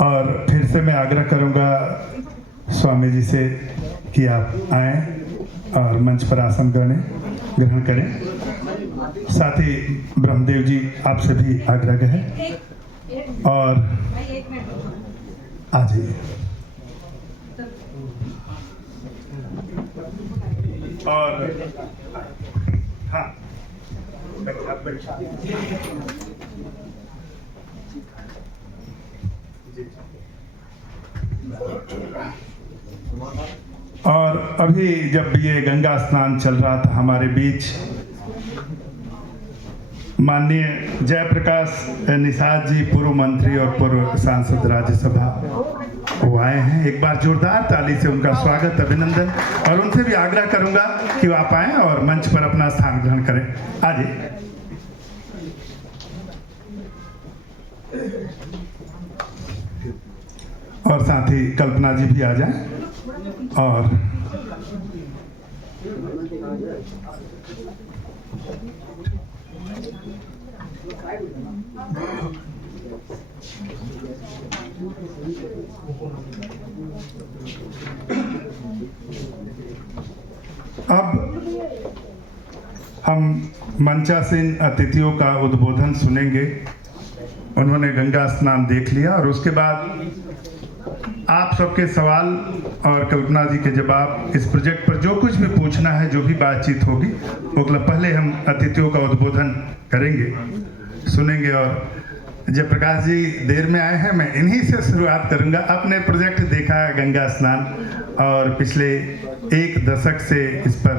और फिर से मैं आग्रह करूंगा स्वामी जी से कि आप आएं और मंच पर आसन ग्रहण करें। साथ ही ब्रह्मदेव जी आपसे भी आग्रह है और आ जाइए। और हाँ, और अभी जब ये गंगा स्नान चल रहा था हमारे बीच माननीय जयप्रकाश निषाद जी, पूर्व मंत्री और पूर्व सांसद राज्यसभा, वो आए हैं। एक बार जोरदार ताली से उनका स्वागत, अभिनंदन। और उनसे भी आग्रह करूंगा कि वो आप आएं और मंच पर अपना स्थान ग्रहण करें। आइए। और साथ ही कल्पना जी भी आ जाएं। और अब हम मंचासीन अतिथियों का उद्बोधन सुनेंगे। उन्होंने गंगा स्नान देख लिया और उसके बाद आप सबके सवाल और कल्पना जी के जवाब, इस प्रोजेक्ट पर जो कुछ भी पूछना है, जो भी बातचीत होगी, वो पहले हम अतिथियों का उद्बोधन करेंगे, सुनेंगे। और जयप्रकाश जी देर में आए हैं, मैं इन्हीं से शुरुआत करूंगा। आपने प्रोजेक्ट देखा है गंगा स्नान और पिछले 1 दशक से इस पर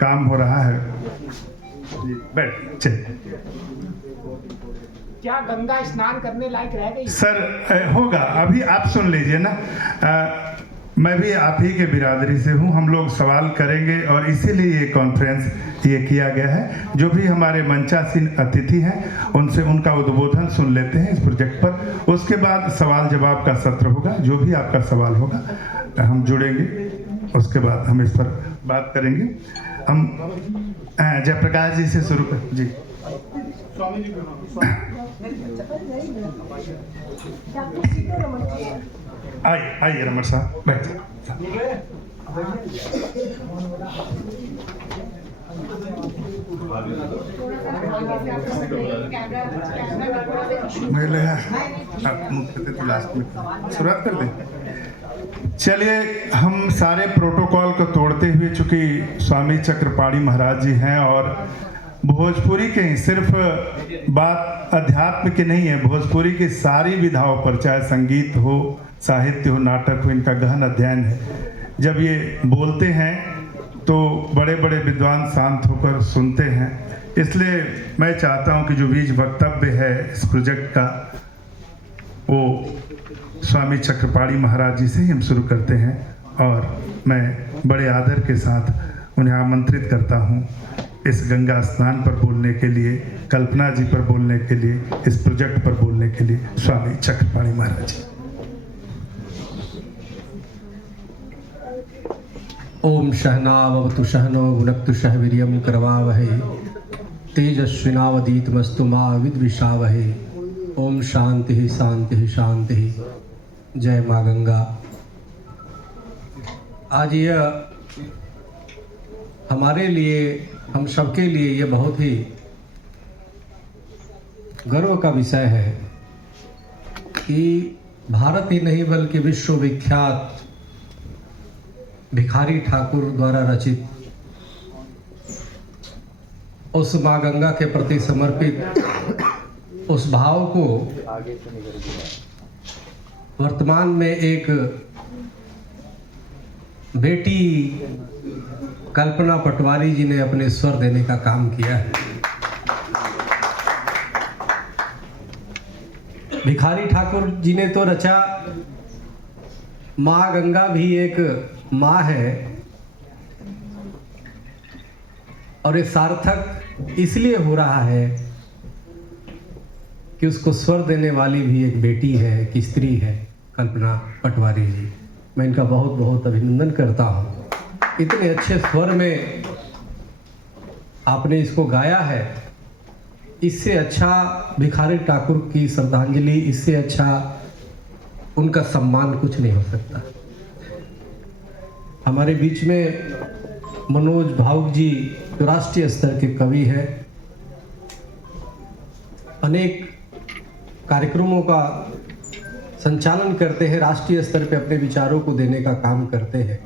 काम हो रहा है। बैठ चलिए। क्या गंगा स्नान करने लायक रह गई? सर होगा, अभी आप सुन लीजिए ना। मैं भी आप ही के बिरादरी से हूँ, हम लोग सवाल करेंगे और इसीलिए ये कॉन्फ्रेंस ये किया गया है। जो भी हमारे मंचासीन अतिथि हैं उनसे उनका उद्बोधन सुन लेते हैं इस प्रोजेक्ट पर। उसके बाद सवाल जवाब का सत्र होगा। जो भी आपका सवाल होगा हम जुड़ेंगे, उसके बाद हम इस पर बात करेंगे। हम जयप्रकाश जी से शुरू कर जी। स्वामी जी आइए रमन साहब बैठिए। तो लास्ट में शुरुआत कर दें। चलिए, हम सारे प्रोटोकॉल को तोड़ते हुए, चूंकि स्वामी चक्रपाणी महाराज जी हैं और भोजपुरी के सिर्फ बात अध्यात्म की नहीं है, भोजपुरी की सारी विधाओं पर, चाहे संगीत हो, साहित्य हो, नाटक हो, इनका गहन अध्ययन है। जब ये बोलते हैं तो बड़े बड़े विद्वान शांत होकर सुनते हैं। इसलिए मैं चाहता हूं कि जो बीज वक्तव्य है इस प्रोजेक्ट का, वो स्वामी चक्रपाणी महाराज जी से ही हम शुरू करते हैं। और मैं बड़े आदर के साथ उन्हें आमंत्रित करता हूं इस गंगा स्नान पर बोलने के लिए, कल्पना जी पर बोलने के लिए, इस प्रोजेक्ट पर बोलने के लिए। स्वामी चक्रपाणी महाराज जी। ओम सहनावतु सहनो भुनक्तु सह वीर्यं करवावहै तेजस्विनावधीतमस्तु मा विद्विषावहै। ओम शांति शांति शांति। जय माँ गंगा। आज यह हमारे लिए, हम सबके लिए ये बहुत ही गर्व का विषय है कि भारत ही नहीं बल्कि विश्वविख्यात भिखारी ठाकुर द्वारा रचित उस माँ गंगा के प्रति समर्पित उस भाव को वर्तमान में एक बेटी कल्पना पटवारी जी ने अपने स्वर देने का काम किया है। भिखारी ठाकुर जी ने तो रचा, माँ गंगा भी एक माँ है और ये सार्थक इसलिए हो रहा है कि उसको स्वर देने वाली भी एक बेटी है, एक स्त्री है, कल्पना पटवारी जी। मैं इनका बहुत बहुत अभिनंदन करता हूँ। इतने अच्छे स्वर में आपने इसको गाया है। इससे अच्छा भिखारी ठाकुर की श्रद्धांजलि, इससे अच्छा उनका सम्मान कुछ नहीं हो सकता। हमारे बीच में मनोज भावुक जी जो राष्ट्रीय स्तर के कवि हैं, अनेक कार्यक्रमों का संचालन करते हैं, राष्ट्रीय स्तर पे अपने विचारों को देने का काम करते हैं।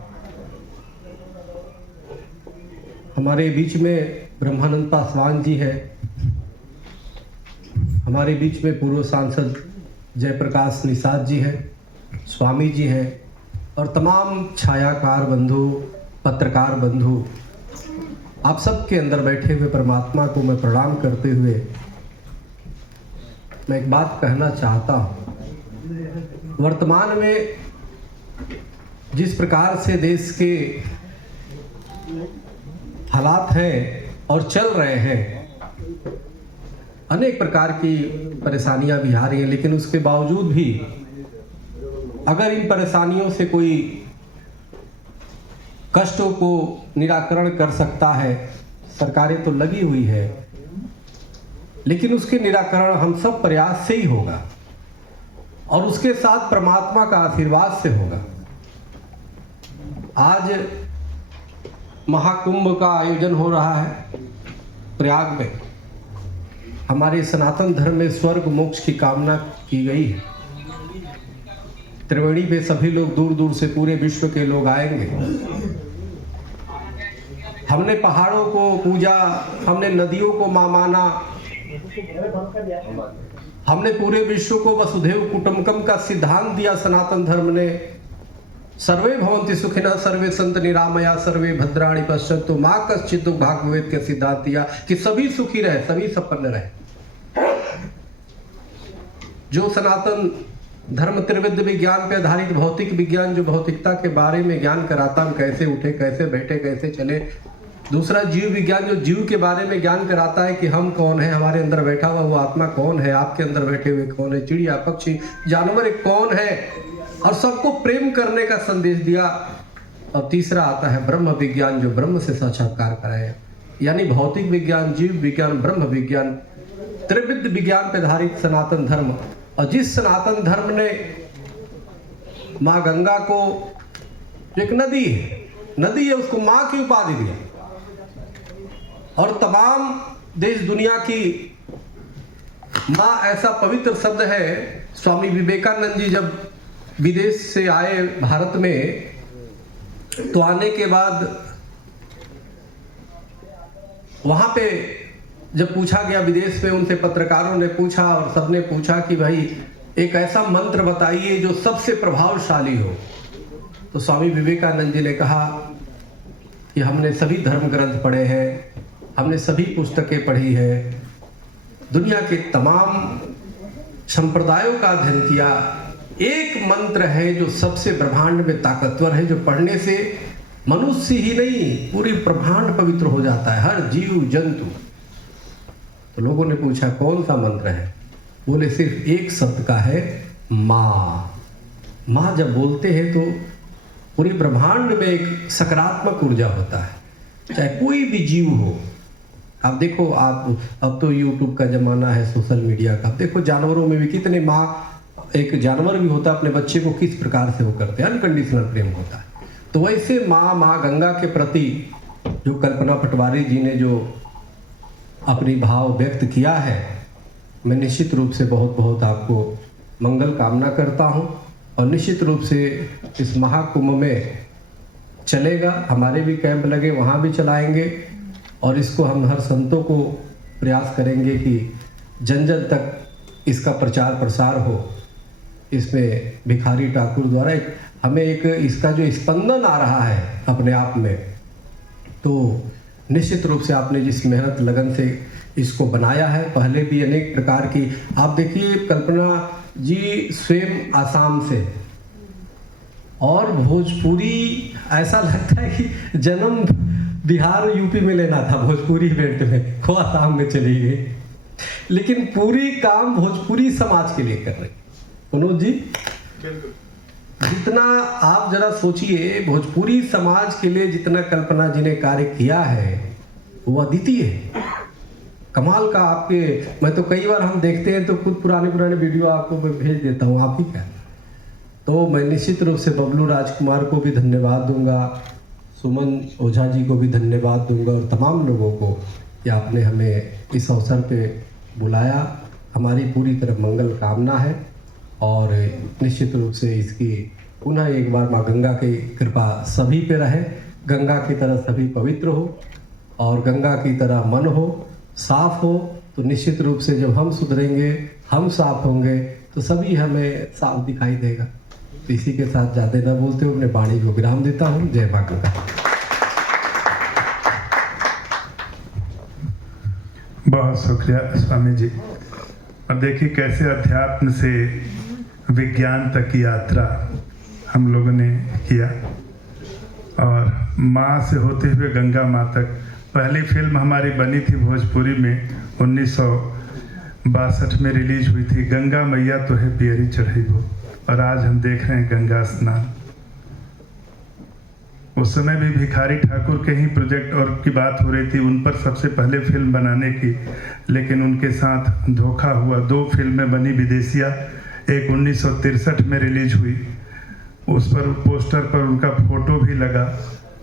हमारे बीच में ब्रह्मानंद पासवान जी हैं, हमारे बीच में पूर्व सांसद जयप्रकाश निषाद जी हैं, स्वामी जी हैं, और तमाम छायाकार बंधु, पत्रकार बंधु, आप सबके अंदर बैठे हुए परमात्मा को मैं प्रणाम करते हुए मैं एक बात कहना चाहता हूँ। वर्तमान में जिस प्रकार से देश के हालात हैं और चल रहे हैं, अनेक प्रकार की परेशानियां भी आ रही हैं, लेकिन उसके बावजूद भी अगर इन परेशानियों से कोई कष्टों को निराकरण कर सकता है, सरकारें तो लगी हुई है, लेकिन उसके निराकरण हम सब प्रयास से ही होगा और उसके साथ परमात्मा का आशीर्वाद से होगा। आज महाकुंभ का आयोजन हो रहा है प्रयाग में। हमारे सनातन धर्म में स्वर्ग मोक्ष की कामना की गई है। त्रिवेणी पे सभी लोग दूर दूर से पूरे विश्व के लोग आएंगे। हमने पहाड़ों को पूजा, हमने नदियों को मां माना, हमने पूरे विश्व को वसुधैव कुटुंबकम का सिद्धांत दिया। सनातन धर्म ने सर्वे भवन्ति सुखिनः सर्वे सन्तु निरामया सर्वे भद्राणि पश्यन्तु मां कश्चित् दुर्भाग् भवेत् का सिद्धांत दिया कि सभी सुखी रहे, सभी संपन्न रहे। जो सनातन धर्म त्रिविध विज्ञान पे आधारित भौतिक विज्ञान, जो भौतिकता के बारे में ज्ञान कराता, हम कैसे उठे, कैसे बैठे, कैसे चले। दूसरा जीव विज्ञान, जो जीव के बारे में ज्ञान कराता है कि हम कौन है, हमारे अंदर बैठा हुआ वो आत्मा कौन है, आपके अंदर बैठे हुए कौन है, चिड़िया पक्षी जानवर कौन है, और सबको प्रेम करने का संदेश दिया। और तीसरा आता है ब्रह्म विज्ञान, जो ब्रह्म से साक्षात्कार कराया, यानी भौतिक विज्ञान, जीव विज्ञान, ब्रह्म विज्ञान, त्रिविध विज्ञान पर आधारित सनातन धर्म। और जिस सनातन धर्म ने माँ गंगा को, जो एक नदी है उसको माँ की उपाधि दिया, और तमाम देश दुनिया की माँ ऐसा पवित्र शब्द है। स्वामी विवेकानंद जी जब विदेश से आए भारत में, तो आने के बाद वहां पे जब पूछा गया विदेश में, उनसे पत्रकारों ने पूछा और सबने पूछा कि भाई एक ऐसा मंत्र बताइए जो सबसे प्रभावशाली हो। तो स्वामी विवेकानंद जी ने कहा कि हमने सभी धर्म ग्रंथ पढ़े हैं, हमने सभी पुस्तकें पढ़ी है, दुनिया के तमाम संप्रदायों का अध्ययन किया। एक मंत्र है जो सबसे ब्रह्मांड में ताकतवर है, जो पढ़ने से मनुष्य ही नहीं पूरी ब्रह्मांड पवित्र हो जाता है, हर जीव जंतु। तो लोगों ने पूछा कौन सा मंत्र है? बोले सिर्फ एक शब्द का है, माँ। माँ जब बोलते हैं तो पूरी ब्रह्मांड में एक सकारात्मक ऊर्जा होता है, चाहे कोई भी जीव हो। आप देखो, आप अब तो यूट्यूब का जमाना है, सोशल मीडिया का, आप देखो जानवरों में भी कितने माँ, एक जानवर भी होता है अपने बच्चे को किस प्रकार से वो करते हैं, अनकंडीशनल प्रेम होता है। तो वैसे माँ गंगा के प्रति जो कल्पना पटवारी जी ने जो अपनी भाव व्यक्त किया है, मैं निश्चित रूप से बहुत बहुत आपको मंगल कामना करता हूँ। और निश्चित रूप से इस महाकुंभ में चलेगा, हमारे भी कैंप लगे, वहाँ भी चलाएंगे, और इसको हम हर संतों को प्रयास करेंगे कि जन जन तक इसका प्रचार प्रसार हो। इसमें भिखारी ठाकुर द्वारा हमें एक इसका जो स्पंदन आ रहा है अपने आप में, तो निश्चित रूप से आपने जिस मेहनत लगन से इसको बनाया है, पहले भी अनेक प्रकार की, आप देखिए कल्पना जी स्वयं आसाम से, और भोजपुरी ऐसा लगता है कि जन्म बिहार यूपी में लेना था, भोजपुरी इवेंट में वो आसाम में चली गई, लेकिन पूरी काम भोजपुरी समाज के लिए कर रही। मनोज जी, जितना आप जरा सोचिए, भोजपुरी समाज के लिए जितना कल्पना जी ने कार्य किया है वो अद्वितीय है, कमाल का। आपके, मैं तो कई बार हम देखते हैं तो खुद पुराने वीडियो आपको मैं भेज देता हूँ, आप ही क्या, तो मैं निश्चित रूप से बबलू राजकुमार को भी धन्यवाद दूंगा, सुमन ओझा जी को भी धन्यवाद दूंगा और तमाम लोगों को कि आपने हमें इस अवसर पे बुलाया। हमारी पूरी तरफ मंगल कामना है और निश्चित रूप से इसकी पुनः एक बार माँ गंगा की कृपा सभी पे रहे। गंगा की तरह सभी पवित्र हो और गंगा की तरह मन हो, साफ हो, तो निश्चित रूप से जब हम सुधरेंगे, हम साफ होंगे तो सभी हमें साफ दिखाई देगा। तो इसी के साथ ज़्यादा न बोलते हुए अपने वाणी को विराम देता हूँ। जय माँ गंगा। बहुत शुक्रिया स्वामी जी। अब देखिए कैसे अध्यात्म से विज्ञान तक की यात्रा हम लोगों ने किया और माँ से होते हुए गंगा माँ तक। पहली फिल्म हमारी बनी थी भोजपुरी में 1962 में रिलीज हुई थी, गंगा मैया तो है पियरी चढ़ी हो, और आज हम देख रहे हैं गंगा स्नान। उस समय भी भिखारी ठाकुर के ही प्रोजेक्ट और की बात हो रही थी, उन पर सबसे पहले फिल्म बनाने की, लेकिन उनके साथ धोखा हुआ। 2 फिल्में बनी विदेशिया, एक 1963 में रिलीज हुई, उस पर पोस्टर पर उनका फोटो भी लगा।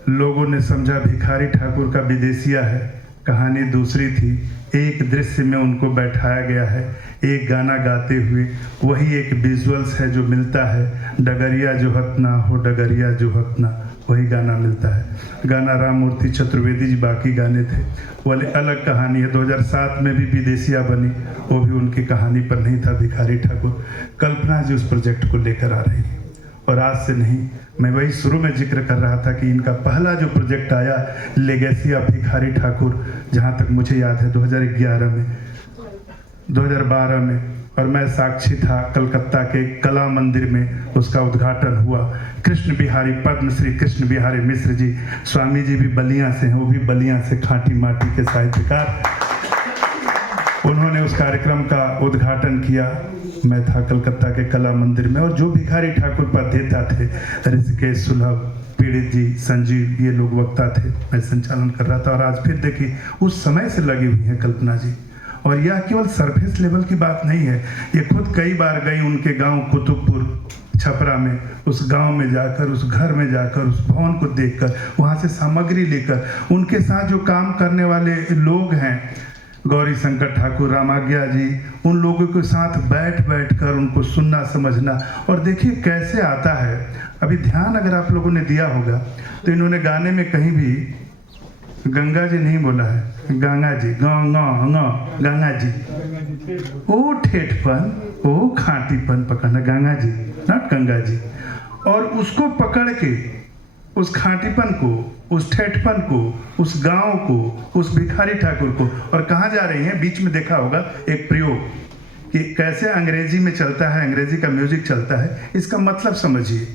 लोगों ने समझा भिखारी ठाकुर का विदेशिया है, कहानी दूसरी थी। एक दृश्य में उनको बैठाया गया है, एक गाना गाते हुए, वही एक विजुअल्स है जो मिलता है। डगरिया जो हतना हो, डगरिया जो हतना, वही गाना मिलता है। गाना राम मूर्ति चतुर्वेदी जी बाकी गाने थे, वो अलग कहानी है। 2007 में भी विदेशिया बनी, वो भी उनकी कहानी पर नहीं था। भिखारी ठाकुर, कल्पना जी उस प्रोजेक्ट को लेकर आ रही है और आज से नहीं, मैं वही शुरू में जिक्र कर रहा था कि इनका पहला जो प्रोजेक्ट आया लेगेसी ऑफ भिखारी ठाकुर, जहाँ तक मुझे याद है 2011 में 2012 में, और मैं साक्षी था। कलकत्ता के कला मंदिर में उसका उद्घाटन हुआ। कृष्ण बिहारी, पद्मश्री कृष्ण बिहारी मिश्र जी, स्वामी जी भी बलिया से हैं, वो भी बलिया से, खाटी माटी के साहित्यकार। उन्होंने उस कार्यक्रम का उद्घाटन किया। मैं था कलकत्ता के कला मंदिर में, और जो भिखारी ठाकुर पद्धेता थे, ऋषिकेश सुलभ, पीड़ित जी, संजीव, ये लोग वक्ता थे, मैं संचालन कर रहा था। और आज फिर देखिए उस समय से लगी हुई हैं कल्पना जी। और यह केवल सरफेस लेवल की बात नहीं है, ये खुद कई बार गई उनके गांव कुतुबपुर छपरा में, उस गांव में जाकर, उस घर में जाकर, उस भवन को देखकर, वहाँ से सामग्री लेकर, उनके साथ जो काम करने वाले लोग हैं, गौरी शंकर ठाकुर, रामाज्ञा जी, उन लोगों के साथ बैठ कर उनको सुनना, समझना। और देखिए कैसे आता है। अभी ध्यान अगर आप लोगों ने दिया होगा तो इन्होंने गाने में कहीं भी गंगा जी नहीं बोला है, गंगा जी, गंगा जी। ओ ठेठपन, ओ खाटीपन पकड़ना, गंगा जी, नॉट गंगा जी। और उसको पकड़ के, उस खाटीपन को, उस ठेठपन को, उस गांव को, उस भिखारी ठाकुर को, और कहाँ जा रही हैं, बीच में देखा होगा एक प्रयोग कि कैसे अंग्रेजी में चलता है, अंग्रेजी का म्यूजिक चलता है। इसका मतलब समझिए,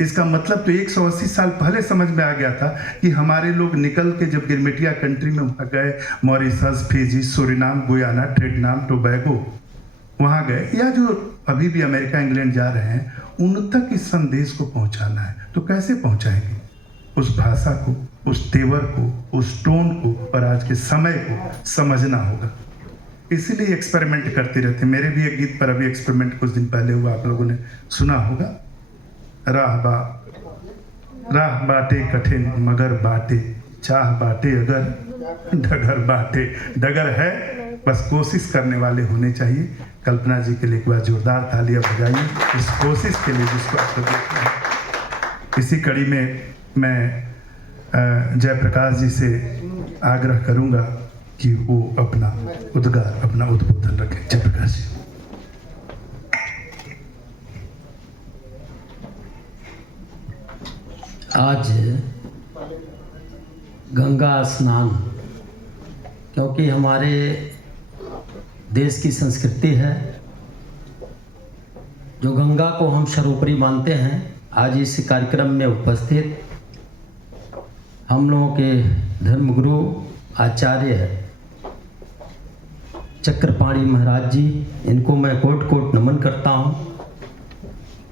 इसका मतलब तो 180 साल पहले समझ में आ गया था कि हमारे लोग निकल के जब गिरमिटिया कंट्री में वहाँ गए, Mauritius, Fiji, Suriname, Guyana, Trinidad, Tobago, वहाँ गए, या जो अभी भी अमेरिका, इंग्लैंड जा रहे हैं, उन तक इस संदेश को पहुँचाना है। तो कैसे पहुँचाएंगे? उस भाषा को, उस तेवर को, उस टोन को और आज के समय को समझना होगा। इसीलिए एक्सपेरिमेंट करते रहते। मेरे भी एक गीत पर अभी एक्सपेरिमेंट कुछ दिन पहले हुआ, आप लोगों ने सुना होगा। राह बाटे कठिन मगर बाटे, चाह बाटे अगर डगर बाटे। डगर है, बस कोशिश करने वाले होने चाहिए। कल्पना जी के लिए एक बार जोरदार तालियां बजाइए इस कोशिश के लिए जिसको आप देखते हैं। इसी कड़ी में मैं जयप्रकाश जी से आग्रह करूंगा कि वो अपना उद्गार, अपना उद्बोधन रखें। जयप्रकाश जी। आज गंगा स्नान, क्योंकि हमारे देश की संस्कृति है, जो गंगा को हम सर्वोपरि मानते हैं। आज इस कार्यक्रम में उपस्थित हम लोगों के धर्मगुरु आचार्य चक्रपाणी महाराज जी, इनको मैं कोट कोट नमन करता हूँ।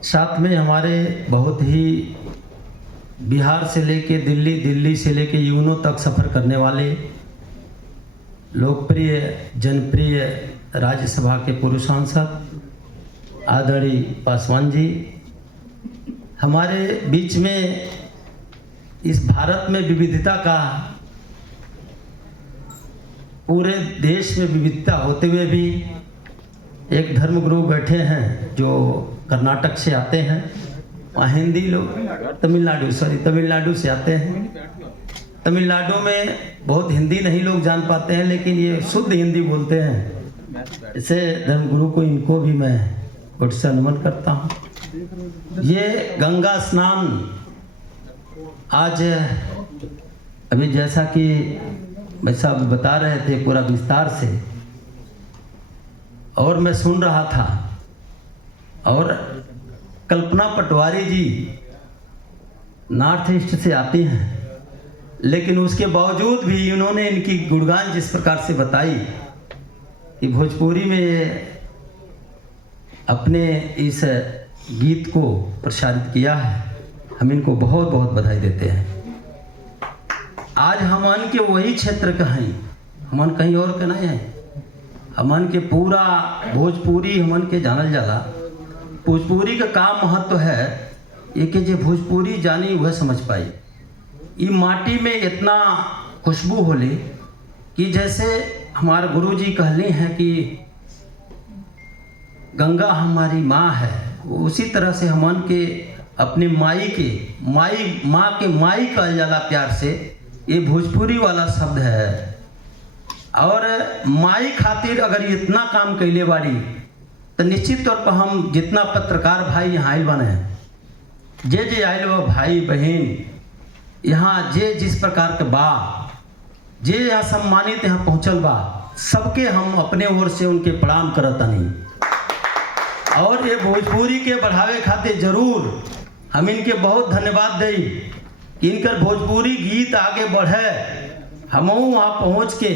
साथ में हमारे बहुत ही बिहार से लेके दिल्ली, दिल्ली से लेके यूनो तक सफ़र करने वाले लोकप्रिय, जनप्रिय राज्यसभा के पूर्व सांसद आदरणीय पासवान जी, हमारे बीच में इस भारत में विविधता का, पूरे देश में विविधता होते हुए भी एक धर्मगुरु बैठे हैं जो कर्नाटक से आते हैं, वहाँ हिंदी लोग तमिलनाडु से आते हैं। तमिलनाडु में बहुत हिंदी नहीं लोग जान पाते हैं, लेकिन ये शुद्ध हिंदी बोलते हैं। इसे धर्मगुरु को, इनको भी मैं कोटि से नमन करता हूँ। ये गंगा स्नान आज अभी जैसा कि भाई साहब बता रहे थे पूरा विस्तार से, और मैं सुन रहा था, और कल्पना पटवारी जी नॉर्थ ईस्ट से आती हैं, लेकिन उसके बावजूद भी उन्होंने इनकी गुणगान जिस प्रकार से बताई कि भोजपुरी में अपने इस गीत को प्रसारित किया है, हम इनको बहुत बहुत बधाई देते हैं। आज हमन के वही क्षेत्र का हैं, हमन कहीं और के नहीं हैं। हमन के पूरा भोजपुरी हमन के जानल जाला। भोजपुरी का काम महत्व है ये कि जो भोजपुरी जानी वह समझ पाई। ये माटी में इतना खुशबू होले कि जैसे हमारे गुरुजी कहले हैं कि गंगा हमारी माँ है, उसी तरह से हमन के अपने माई माँ के माई कहल जाला प्यार से। ये भोजपुरी वाला शब्द है। और माई खातिर अगर इतना काम कैले बारी तो निश्चित तौर पर हम जितना पत्रकार भाई यहाँ आयल बने हैं, जे आयल बा भाई बहन, यहाँ जे जिस प्रकार के बा, जे यहाँ सम्मानित यहाँ पहुँचल बा, सबके हम अपने ओर से उनके प्रणाम करतनी। और ये भोजपुरी के बढ़ावे खातिर जरूर हम इनके बहुत धन्यवाद दें कि इनकर भोजपुरी गीत आगे बढ़े। हम वहाँ पहुँच के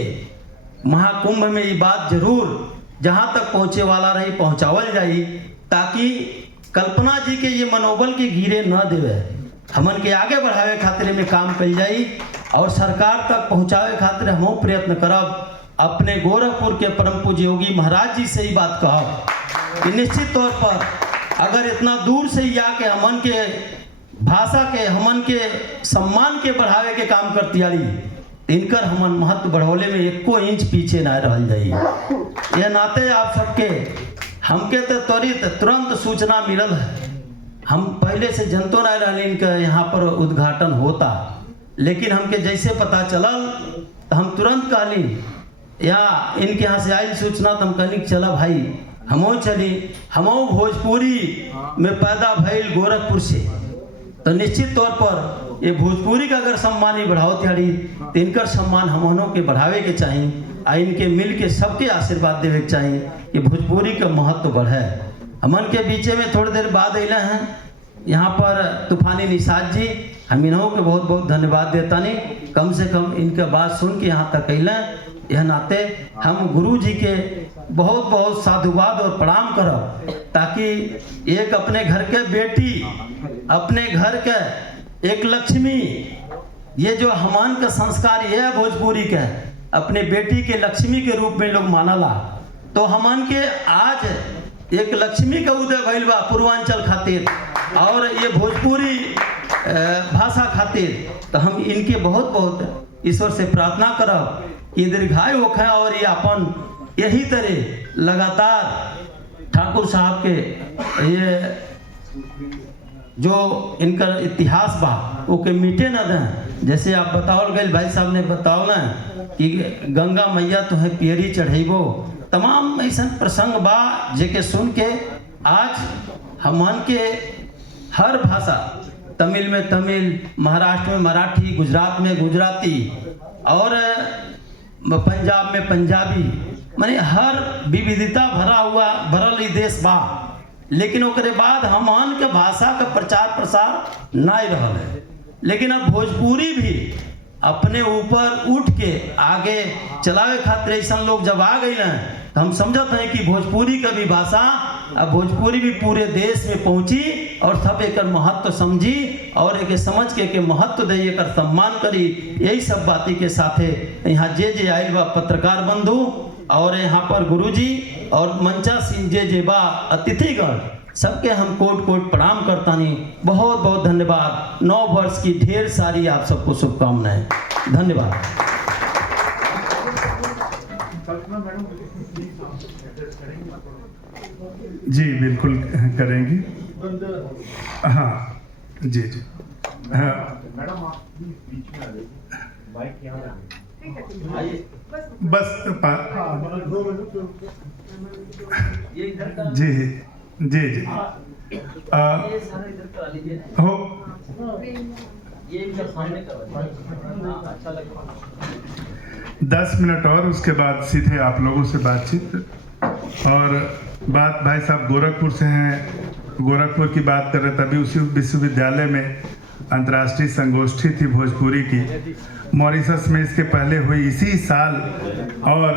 महाकुंभ में ये बात जरूर जहाँ तक पहुँचे वाला रही पहुँचावल जाई, ताकि कल्पना जी के ये मनोबल के गिरे न देवे, हमन के आगे बढ़ावे खातिर में काम कल जाई और सरकार तक पहुँचावे खातिर हम प्रयत्न करब। अपने गोरखपुर के परम पूज्य योगी महाराज जी से ही बात कहब कि निश्चित तौर पर अगर इतना दूर से ही आके हमन के भाषा के, हमन के सम्मान के बढ़ावे के काम करती आली, इनकर हमन महत्व बढ़ौले में एको इंच पीछे ना रह जाइए। यह नाते आप सबके हमके तो त्वरित तुरंत सूचना मिलल है। हम पहले से जनतो ना रहने इनका यहाँ पर उद्घाटन होता, लेकिन हमके जैसे पता चलल तो हम तुरंत कहली, या इनके यहाँ से आई सूचना तो हम कहली चला भाई हमो चली। हमो भोजपुरी में पैदा भइल गोरखपुर से, तो निश्चित तौर पर ये भोजपुरी का अगर सम्मान ही बढ़ाओ त्यारी तो इनकर सम्मान हमनों के बढ़ावे के चाहिए, आ इनके मिल के सबके आशीर्वाद देवे के चाहिए कि भोजपुरी का महत्व बढ़े। हमन के बीचे में थोड़ी देर बाद अल हैं यहाँ पर तूफानी निषाद जी, हम इन्हों के बहुत बहुत धन्यवाद देता नहीं। कम से कम इनके बात सुन के यहाँ तक अल, यह नाते हम गुरु जी के बहुत बहुत साधुवाद और प्रणाम करब, ताकि एक अपने घर के बेटी, अपने घर के एक लक्ष्मी, ये जो हमान का संस्कार ये है भोजपुरी के, अपने बेटी के लक्ष्मी के रूप में लोग मानला, तो हमन के आज एक लक्ष्मी का उदय भइल बा पूर्वांचल खातिर और ये भोजपुरी भाषा खातिर। तो हम इनके बहुत बहुत ईश्वर से प्रार्थना करब कि दीर्घायु होखे और ये अपन यही तरह लगातार ठाकुर साहब के ये जो इनका इतिहास बा वो के मिटे न दें। जैसे आप बताओल गए, भाई साहब ने बताओल कि गंगा मैया तुम्हें पियरी चढ़ेबो, तमाम ऐसा प्रसंग बा जेके सुन के आज हमन के हर भाषा, तमिल में तमिल, महाराष्ट्र में मराठी, गुजरात में गुजराती और पंजाब में पंजाबी, माने हर विविधता भरल ही देश बा। लेकिन ओकरे बाद हमन के भाषा का प्रचार प्रसार नहीं रहल है। लेकिन अब भोजपुरी भी अपने ऊपर उठ के आगे चलावे खातिर ऐसा लोग जब आ गए हैं, तो हम समझते हैं कि भोजपुरी का भी भाषा, अब भोजपुरी भी पूरे देश में पहुंची और सब एक महत्व समझी और एक समझ के महत्व दे, एक सम्मान करी। यही सब बाती के साथे यहाँ जे आयल बा पत्रकार बंधु और यहाँ पर गुरुजी और मंचा सिंह जे बा अतिथिगण, सबके हम कोट कोट प्रणाम करता नहीं। बहुत बहुत धन्यवाद। 9 वर्ष की ढेर सारी आप सबको शुभकामनाएं। धन्यवाद। जी बिल्कुल करेंगे। हाँ जी जी हाँ बस जी जी जी हो 10 मिनट और उसके बाद सीधे आप लोगों से बातचीत। और बात भाई साहब गोरखपुर से हैं, गोरखपुर की बात कर रहे, तभी उसी विश्वविद्यालय में अंतर्राष्ट्रीय संगोष्ठी थी भोजपुरी की, मॉरिशस में इसके पहले हुई इसी साल, और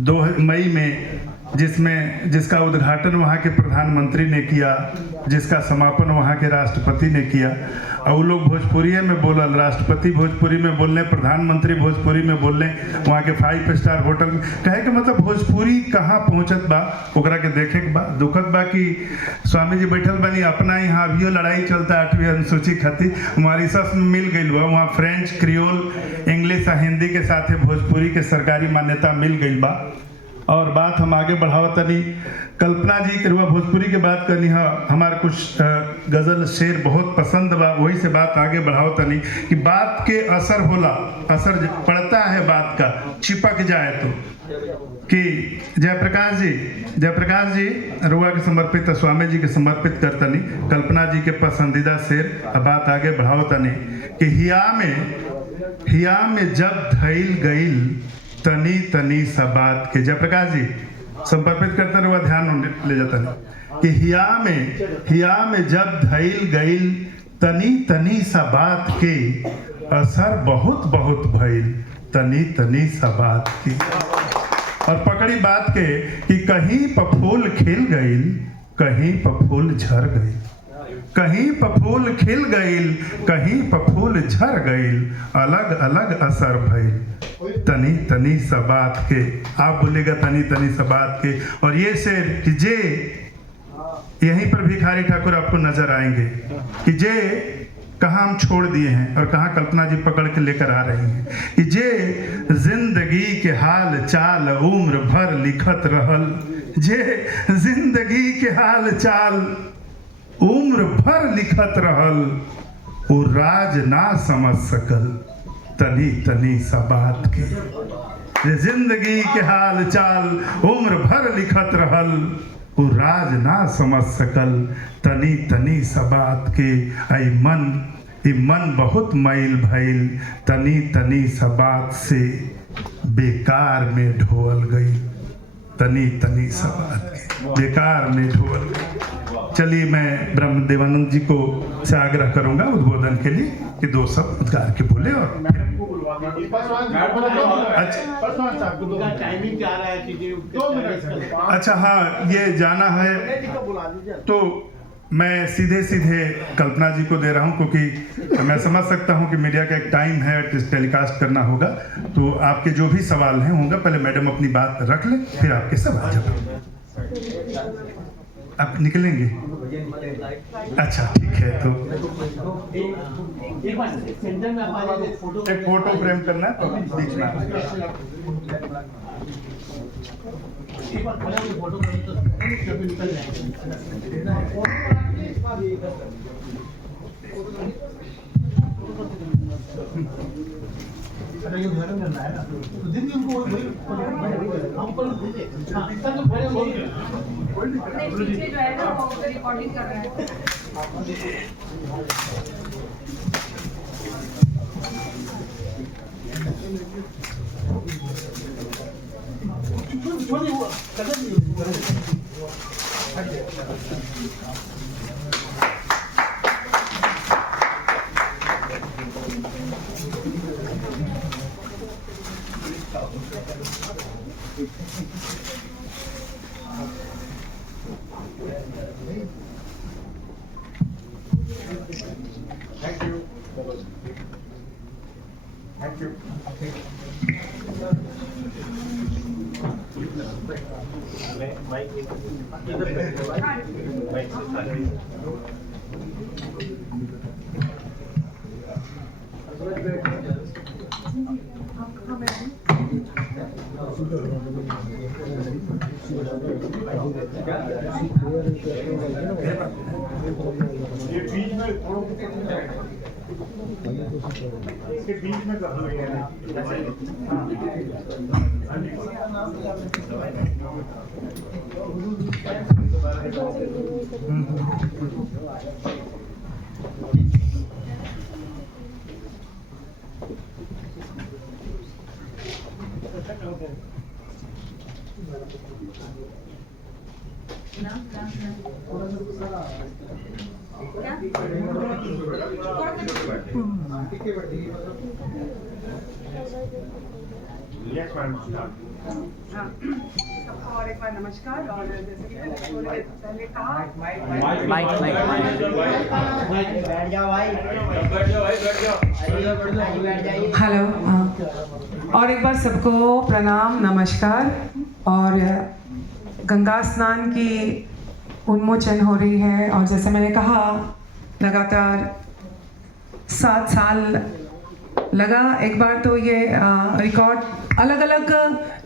2 मई में जिसका उद्घाटन वहाँ के प्रधानमंत्री ने किया, जिसका समापन वहाँ के राष्ट्रपति ने किया। और वो लोग भोजपुरी में बोलल, राष्ट्रपति भोजपुरी में बोलने, प्रधानमंत्री भोजपुरी में बोलने, वहाँ के 5 स्टार होटल कहे के मतलब भोजपुरी कहाँ पहुँचत बा, ओकरा के देखे के बा। दुखद बा कि स्वामी जी बैठल बनी अपना यहाँ अभियो लड़ाई चलता 8वीं अनुसूची खातिर, मॉरिशस में मिल गई बा, वहाँ फ्रेंच, क्रियोल, इंग्लिश और हिंदी के साथ भोजपुरी के सरकारी मान्यता मिल गई बा। और बात हम आगे बढ़ावा तनी, कल्पना जी के भोजपुरी के बात करनी है, हमारे कुछ गज़ल शेर बहुत पसंद बा, वही से बात आगे बढ़ाओ तनी कि बात के असर होला, असर पड़ता है बात का, चिपक जाए तो। कि जयप्रकाश जी रुआ के समर्पित, स्वामी जी के समर्पित करतनी कल्पना जी के पसंदीदा शेर। बात आगे बढ़ाओ तनी कि हिया में जब धइल गईल तनी तनी सा बात के, जयप्रकाश जी समर्पित करते रहुआ, ध्यान ले जाता नहीं कि हिया में जब धइल गईल तनी तनी सा बात के, असर बहुत बहुत भइल तनी तनी सा बात की। और पकड़ी बात के कि कहीं पफूल खिल गईल, कहीं पफूल झर गईल, कहीं पफूल खिल गईल, कहीं पफूल झर गईल, अलग अलग असर भइल तनी तनी सा बात के। आप बोलेगा तनी तनी सा बात के। और ये शेर कि जे, यहीं पर भिखारी ठाकुर आपको नजर आएंगे कि जे कहाँ हम छोड़ दिए हैं और कहाँ कल्पना जी पकड़ के लेकर आ रही हैं कि जे जिंदगी के हाल चाल उम्र भर लिखत रहल, जे जिंदगी के हाल चाल उम्र भर लिखत रहल, वो राज ना समझ सकल तनी तनी सा बात के। जे जिंदगी के हाल चाल उम्र भर लिखत रहल, वो राज ना समझ सकल तनी तनी सा बात के। आई मन बहुत मैल भइल तनी तनी सा बात से, बेकार में ढोल गई तनी तनी सा बात के, बेकार में ढोल गई। चलिए मैं ब्रह्म देवानंद जी को से आग्रह करूंगा उद्बोधन के लिए कि 2 शब्द उद्गार के बोले। और अच्छा हाँ, ये जाना है तो मैं सीधे कल्पना जी को दे रहा हूँ, क्योंकि मैं समझ सकता हूँ कि मीडिया का एक टाइम है, टेलीकास्ट करना होगा। तो आपके जो भी सवाल हैं होंगे, पहले मैडम अपनी बात रख लें, फिर आपके सवाल जवाब। आप निकलेंगे? अच्छा ठीक है, तो एक फोटो फ्रेम करना है तो बीच में पीछे जो है ना वो रिकॉर्डिंग कर रहा है। सबको और एक बार नमस्कार। और जैसे कि मैंने पहले कहा, हेलो, और एक बार सबको प्रणाम नमस्कार। और गंगा स्नान की उन्मोचन हो रही है, और जैसे मैंने कहा लगातार 7 साल लगा। एक बार तो ये रिकॉर्ड अलग अलग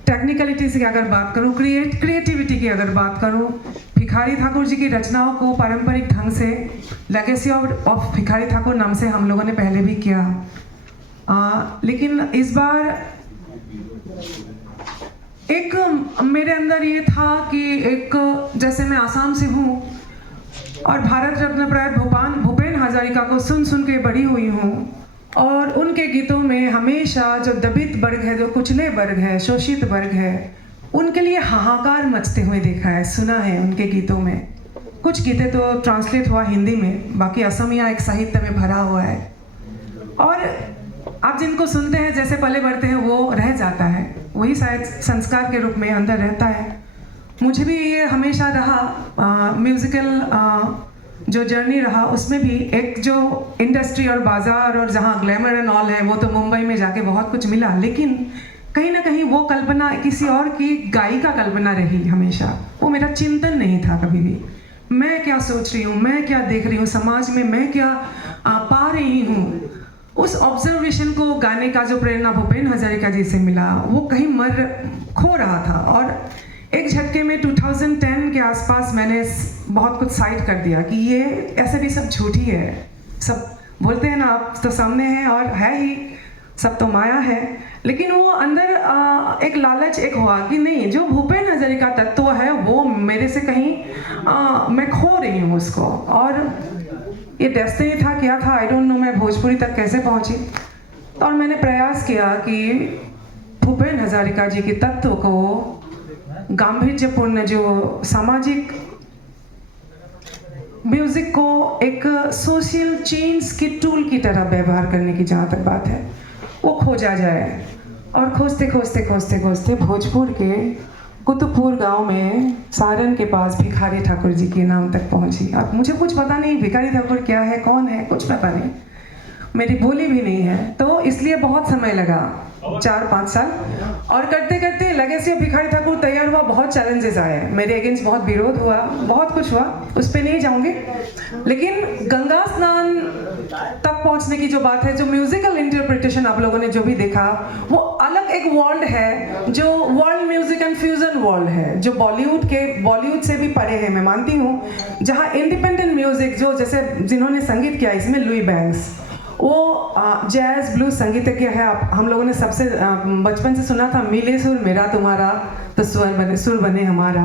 टेक्निकलिटीज़ की अगर बात करूँ, क्रिएटिविटी की अगर बात करूँ, भिखारी ठाकुर जी की रचनाओं को पारंपरिक ढंग से लेगेसी ऑफ भिखारी ठाकुर नाम से हम लोगों ने पहले भी किया। लेकिन इस बार एक मेरे अंदर ये था कि एक, जैसे मैं आसाम से हूँ और भारत रत्न प्रायः भूपेन हजारिका को सुन सुन के बड़ी हुई हूँ, और उनके गीतों में हमेशा जो दबित वर्ग है, जो कुचले वर्ग है, शोषित वर्ग है, उनके लिए हाहाकार मचते हुए देखा है, सुना है उनके गीतों में। कुछ गीतें तो ट्रांसलेट हुआ हिंदी में, बाकी असमिया एक साहित्य में भरा हुआ है, और आप जिनको सुनते हैं, जैसे पले बढ़ते हैं, वो रह जाता है, वही शायद संस्कार के रूप में अंदर रहता है। मुझे भी ये हमेशा रहा, म्यूज़िकल जो जर्नी रहा, उसमें भी एक जो इंडस्ट्री और बाज़ार और जहाँ ग्लैमर एंड ऑल है, वो तो मुंबई में जाके बहुत कुछ मिला, लेकिन कहीं ना कहीं वो कल्पना किसी और की गायिका कल्पना रही हमेशा। वो मेरा चिंतन नहीं था कभी भी, मैं क्या सोच रही हूँ, मैं क्या देख रही हूँ समाज में, मैं क्या पा रही हूँ। उस ऑब्जर्वेशन को गाने का जो प्रेरणा भूपेन हजारिका जी से मिला, वो कहीं खो रहा था। और एक झटके में 2010 के आसपास मैंने बहुत कुछ साइड कर दिया कि ये ऐसे भी सब झूठी है। सब बोलते हैं ना, आप तो सामने हैं और है ही, सब तो माया है। लेकिन वो अंदर एक लालच एक हुआ कि नहीं, जो भूपेन हजारिका तत्व है वो मेरे से कहीं मैं खो रही हूँ उसको। और ये डेस्टिनी था, क्या था, आई डोंट नो, मैं भोजपुरी तक कैसे पहुँची। और मैंने प्रयास किया कि भूपेन हजारिका जी के तत्व को गांभीर्यपूर्ण, जो सामाजिक म्यूजिक को एक सोशल चेंज की टूल की तरह व्यवहार करने की जहाँ तक बात है, वो खोजा जाए। और खोजते खोजते खोजते खोजते भोजपुर के कुतुबपुर गांव में सारन के पास भिखारी ठाकुर जी के नाम तक पहुंची। अब मुझे कुछ पता नहीं भिखारी ठाकुर क्या है, कौन है, कुछ पता नहीं, मेरी बोली भी नहीं है, तो इसलिए बहुत समय लगा, 4-5 साल। और करते करते लेगेसी ऑफ भिखारी ठाकुर तैयार हुआ। बहुत चैलेंजेस आए, मेरे अगेंस्ट बहुत विरोध हुआ, बहुत कुछ हुआ, उस पर नहीं जाऊंगी। लेकिन गंगा स्नान तक पहुंचने की जो बात है, जो म्यूजिकल इंटरप्रिटेशन आप लोगों ने जो भी देखा, वो अलग एक वर्ल्ड है, जो world music and fusion world है, जो बॉलीवुड से भी परे है, मैं मानती हूँ। जहाँ इंडिपेंडेंट म्यूजिक, जो जैसे जिन्होंने संगीत किया इसमें, लुई बैंक्स, वो जैज़ ब्लूज संगीतज्ञ है। हम लोगों ने सबसे बचपन से सुना था, मिले सुर मेरा तुम्हारा तो सुर बने हमारा।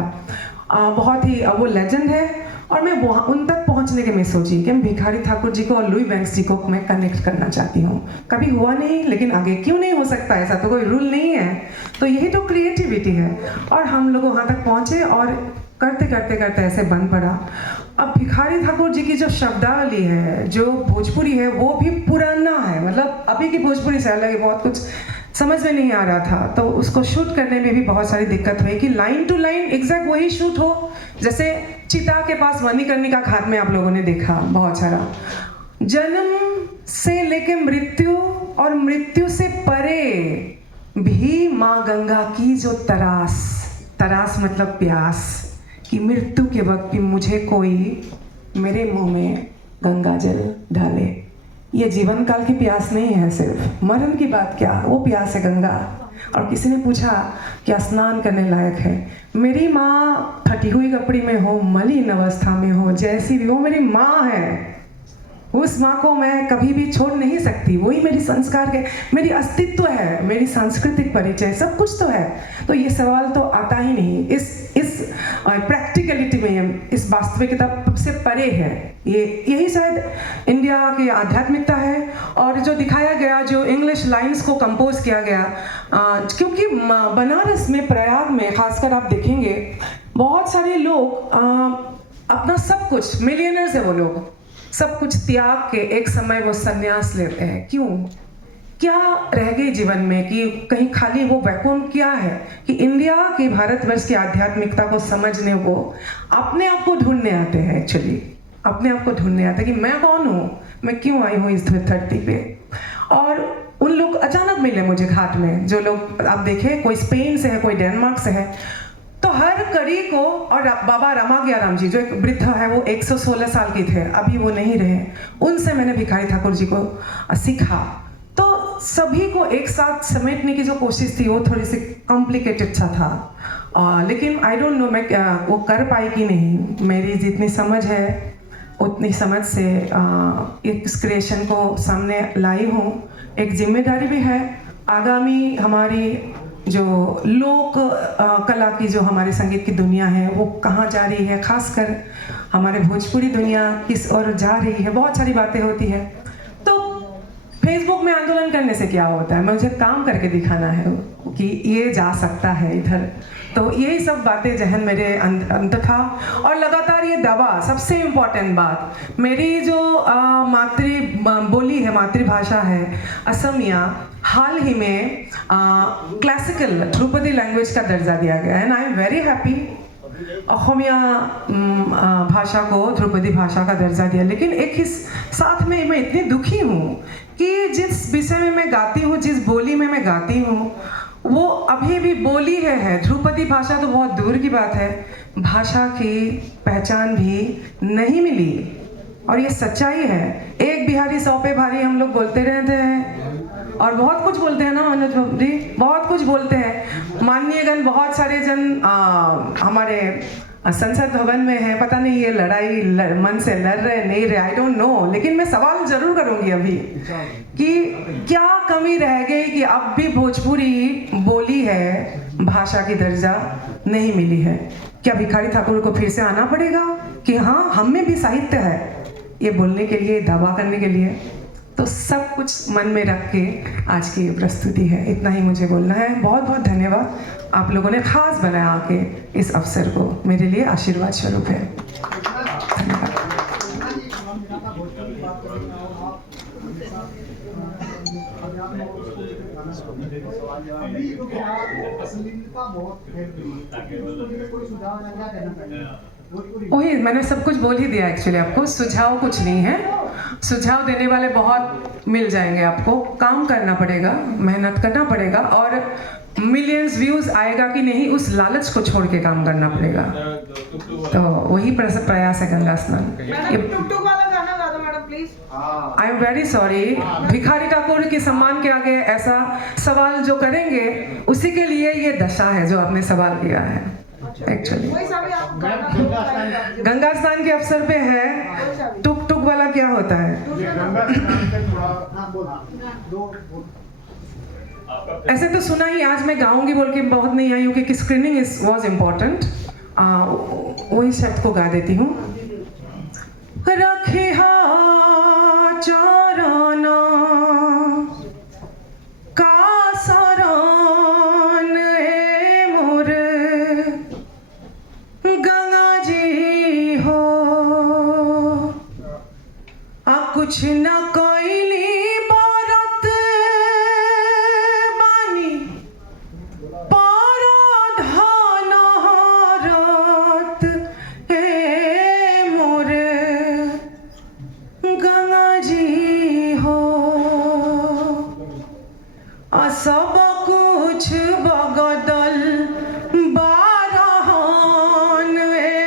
बहुत ही वो लेजेंड है। और मैं उन तक पहुंचने के मैं सोची कि मैं भिखारी ठाकुर जी को और लुई बैंक्स जी को मैं कनेक्ट करना चाहती हूँ। कभी हुआ नहीं, लेकिन आगे क्यों नहीं हो सकता, ऐसा तो कोई रूल नहीं है। तो यही तो क्रिएटिविटी है। और हम लोग वहाँ तक पहुँचे और करते करते करते ऐसे बन पड़ा। अब भिखारी ठाकुर जी की जो शब्दावली है, जो भोजपुरी है, वो भी पुराना है, मतलब अभी की भोजपुरी से अलग है, बहुत कुछ समझ में नहीं आ रहा था। तो उसको शूट करने में भी बहुत सारी दिक्कत हुई कि लाइन टू लाइन एग्जैक्ट वही शूट हो, जैसे चिता के पास मणिकर्णिका घाट में आप लोगों ने देखा बहुत सारा। जन्म से लेके मृत्यु और मृत्यु से परे भी माँ गंगा की जो तरास मतलब प्यास, कि मृत्यु के वक्त भी मुझे कोई मेरे मुंह में गंगा जल डाले। ये जीवन काल की प्यास नहीं है, सिर्फ मरण की बात क्या, वो प्यास है गंगा। और किसी ने पूछा क्या स्नान करने लायक है। मेरी माँ फटी हुई कपड़ी में हो, मलिन अवस्था में हो, जैसी भी हो, मेरी माँ है। उस माँ को मैं कभी भी छोड़ नहीं सकती। वही मेरी संस्कार के, मेरी अस्तित्व है, मेरी सांस्कृतिक परिचय, सब कुछ तो है। तो ये सवाल तो आता ही नहीं। इस प्रैक्टिकलिटी में, इस वास्तविकता से परे है। यही शायद इंडिया की आध्यात्मिकता है। और जो दिखाया गया, जो इंग्लिश लाइंस को कंपोज किया गया, क्योंकि बनारस में, प्रयाग में खासकर आप देखेंगे बहुत सारे लोग अपना सब कुछ, मिलियनर्स है वो लोग, सब कुछ त्याग के एक समय वो संन्यास लेते हैं। क्यों? क्या रह गई जीवन में कि कहीं खाली वो वैक्यूम क्या है कि इंडिया की, भारतवर्ष की आध्यात्मिकता को समझने को अपने आप को ढूंढने आते हैं। एक्चुअली अपने आप को ढूंढने आते हैं कि मैं कौन हूँ, मैं क्यों आई हूँ इस धरती पे। और उन लोग अचानक मिले मुझे घाट में, जो लोग आप देखें, कोई स्पेन से है, कोई डेनमार्क से है। तो हर कड़ी को, और बाबा रामाज्ञाराम जी जो एक वृद्ध है, वो 116 साल के थे, अभी वो नहीं रहे। उनसे मैंने भिखारी ठाकुर जी को सीखा। तो सभी को एक साथ समेटने की जो कोशिश थी वो थोड़ी सी कॉम्प्लिकेटेड सा था। लेकिन आई डोंट नो मैं वो कर पाई कि नहीं। मेरी जितनी समझ है उतनी समझ से इस क्रिएशन को सामने लाई हूँ। एक जिम्मेदारी भी है। आगामी हमारी जो लोक कला की, जो हमारे संगीत की दुनिया है, वो कहाँ जा रही है, खासकर हमारे भोजपुरी दुनिया किस ओर जा रही है, बहुत सारी बातें होती है। तो फेसबुक में आंदोलन करने से क्या होता है, मुझे काम करके दिखाना है कि ये जा सकता है इधर। तो यही सब बातें जहन मेरे अंदर था। और लगातार ये दवा, सबसे इम्पोर्टेंट बात, मेरी जो मातृ बोली है, मातृभाषा है असमिया, हाल ही में क्लासिकल ध्रुपदी लैंग्वेज का दर्जा दिया गया है। And I am very happy. Asamiya भाषा को ध्रुपदी भाषा का दर्जा दिया। लेकिन एक ही साथ में मैं इतनी दुखी हूँ कि जिस विषय में मैं गाती हूँ, जिस बोली में मैं गाती हूँ, वो अभी भी बोली है। ध्रुपदी भाषा तो बहुत दूर की बात है, भाषा की पहचान भी नहीं मिली। और ये सच्चाई है। एक बिहारी 100 पे भारी हम लोग बोलते रहते हैं, और बहुत कुछ बोलते हैं ना मनोज बाबू जी, बहुत कुछ बोलते हैं। माननीय गण बहुत सारे जन हमारे संसद भवन में है, पता नहीं ये लड़ाई मन से लड़ रहे नहीं रहे, आई डोंट नो। लेकिन मैं सवाल जरूर करूंगी अभी कि क्या कमी रह गई कि अब भी भोजपुरी बोली है, भाषा की दर्जा नहीं मिली है। क्या भिखारी ठाकुर को फिर से आना पड़ेगा कि हाँ, हम में भी साहित्य है, ये बोलने के लिए, दावा करने के लिए। तो सब कुछ मन में रख के आज की ये प्रस्तुति है। इतना ही मुझे बोलना है। बहुत बहुत धन्यवाद, आप लोगों ने खास बनाया आके इस अवसर को, मेरे लिए आशीर्वाद स्वरूप है। धन्यवाद। वही मैंने सब कुछ बोल ही दिया एक्चुअली। आपको सुझाव कुछ नहीं है, सुझाव देने वाले बहुत मिल जाएंगे। आपको काम करना पड़ेगा, मेहनत करना पड़ेगा, और मिलियंस व्यूज आएगा कि नहीं, उस लालच को छोड़ के काम करना पड़ेगा। तो वही प्रयास है गंगा स्नान। आई am very sorry, Bhikhari Thakur के सम्मान के आगे ऐसा सवाल जो करेंगे, उसी के लिए ये दशा है जो आपने सवाल किया है। एक्चुअली गंगा स्नान के अवसर पे है, टुक टुक वाला क्या होता है? ऐसे तो सुना ही, आज मैं गाऊंगी बोल के बहुत नहीं आई हूँ क्योंकि स्क्रीनिंग वॉज इम्पोर्टेंट। वही शब्द को गा देती हूँ। रखे चरना का शरण ए मोर गंगा जी हो, कुछ न कोइली बरत बानी पराधन हरत हे मोर गंगा जी हो, सब कुछ बगदल बारहन हे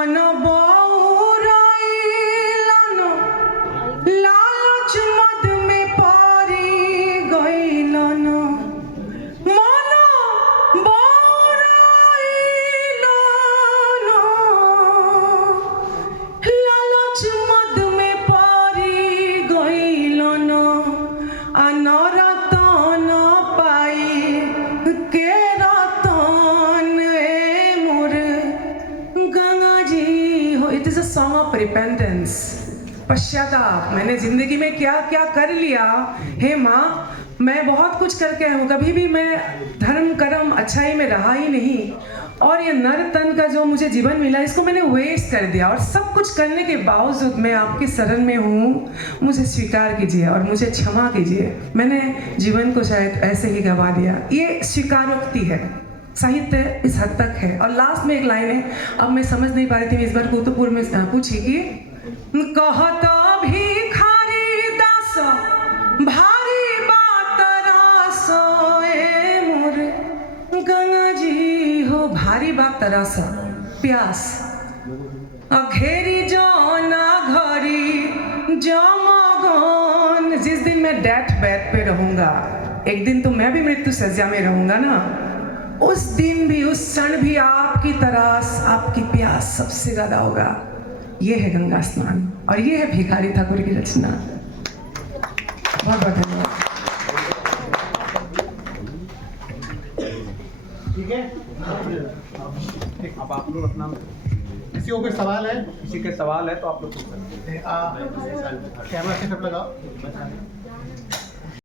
मन बौराइलन लालच मद में पारी गइलन मन बौराइलन लालच मद में पारी गइलन अनरतन पाई के रतन ए मोर गंगा जी हो। It is a song of repentance, पश्चाताप। मैंने जिंदगी में क्या क्या कर लिया, हे माँ मैं बहुत कुछ करके आया हूँ, कभी भी मैं धर्म कर्म अच्छाई में रहा ही नहीं, और ये नर तन का जो मुझे जीवन मिला इसको मैंने वेस्ट कर दिया, और सब कुछ करने के बावजूद मैं आपकी शरण में हूँ, मुझे स्वीकार कीजिए और मुझे क्षमा कीजिए। मैंने जीवन को शायद ऐसे ही गवा दिया। ये स्वीकारोक्ति है, साहित्य इस हद तक है। और लास्ट में एक लाइन है, अब मैं समझ नहीं पा रही थी, इस बार कुतुबपुर में पूछी कि कहता भिखारी दास भारी बात रास ए मोर गंगा जी हो। भारी बात तरस प्यास घेरी जाना घड़ी जमगन। जिस दिन मैं डेथ बेड पे रहूंगा, एक दिन तो मैं भी मृत्यु सज्जा में रहूंगा ना, उस दिन भी उस क्षण भी आपकी तरास आपकी प्यास सबसे ज्यादा होगा। ये है गंगा स्नान और ये है भिखारी ठाकुर की रचना। बहुत बहुत धन्यवाद। ठीक है, अब आप लोग अपना किसी को कोई सवाल है, किसी के सवाल है तो आप लोग पूछ सकते हैं। कैमरा सेटअप लगाओ।